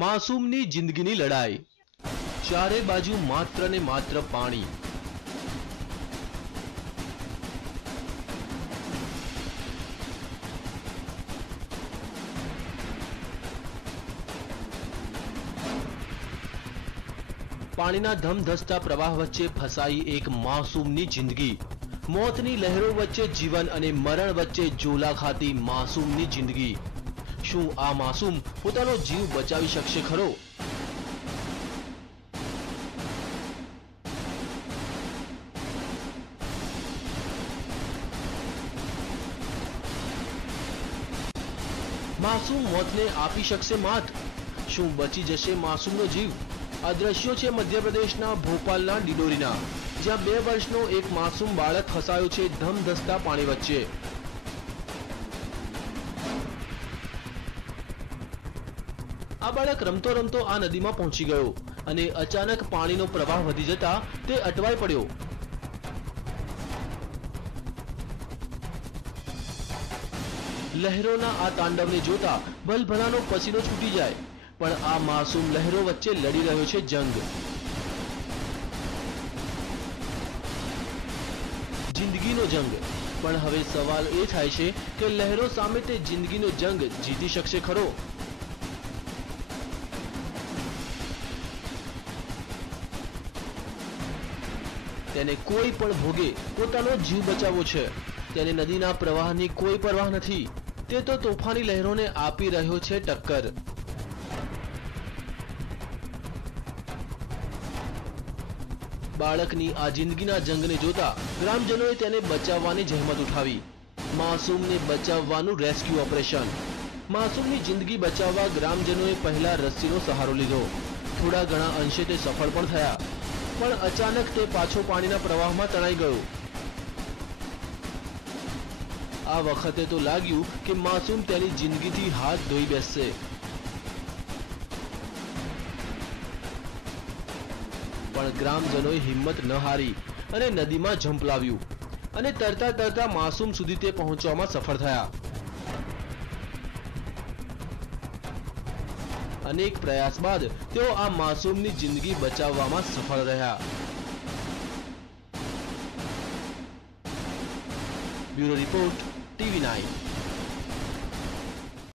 માસૂમની જિંદગીની લડાઈ, ચારે બાજુ માત્ર ને માત્ર પાણી। પાણીના ધમધસતા પ્રવાહ વચ્ચે ફસાઈ એક માસૂમની જિંદગી। મોતની લહેરો વચ્ચે જીવન અને મરણ વચ્ચે ઝોલા ખાતી માસૂમની જિંદગી। શું આ માસૂમ પોતાનો જીવ બચાવી શકશે ખરો? માસૂમ મોતને આપી શકશે માત? શું બચી જશે માસૂમનો જીવ? આ દ્રશ્યો છે મધ્યપ્રદેશના ભોપાલના ડિડોરીના, જ્યાં 2 વર્ષનો એક માસૂમ બાળક ફસાયો છે ધમધસતા પાણી વચ્ચે। આ બાળક રમતો રમતો આ નદીમાં પહોંચી ગયો અને અચાનક પાણીનો પ્રવાહ વધી જતા તે અટવાઈ પડ્યો। લહેરોના આ તાંડવને જોતા ભલભલાનો પસીનો છૂટી જાય, પણ આ માસૂમ લહેરો વચ્ચે લડી રહ્યો છે જંગ। જિંદગીનો જંગ। પણ હવે સવાલ એ થાય છે કે લહેરો સામે તે જિંદગીનો જંગ જીતી શકશે ખરો? તેને કોઈ પણ ભોગે પોતાનો જીવ બચાવવો છે। તેને નદીના પ્રવાહની કોઈ પરવાહ નથી। તે તો તોફાની લહેરોને આપી રહ્યો છે ટક્કર। બાળકની આ જિંદગીના જંગને જોતા ગ્રામજનોએ તેને બચાવવાની જહેમત ઉઠાવી। માસૂમને બચાવવાનું રેસ્ક્યુ ઓપરેશન। માસૂમની જિંદગી બચાવવા ગ્રામજનોએ પહેલા રસ્સીનો સહારો લીધો। થોડા ઘણા અંશે તે સફળ પણ થયા, પણ અચાનક તે પાછો પાણીના પ્રવાહમાં તણાઈ ગયો। આ વખતે તો લાગ્યું કે માસૂમ તેની જિંદગીથી હાથ ધોઈ બેસશે। પણ ગ્રામજનોએ હિંમત ન હારી અને નદીમાં ઝંપલાવ્યું અને તરતા તરતા માસૂમ સુધી તે પહોંચવામાં સફળ થયા। અનેક પ્રયાસ બાદ તેઓ આ માસૂમની જિંદગી બચાવવામાં સફળ રહ્યા। Bureau report, TV9।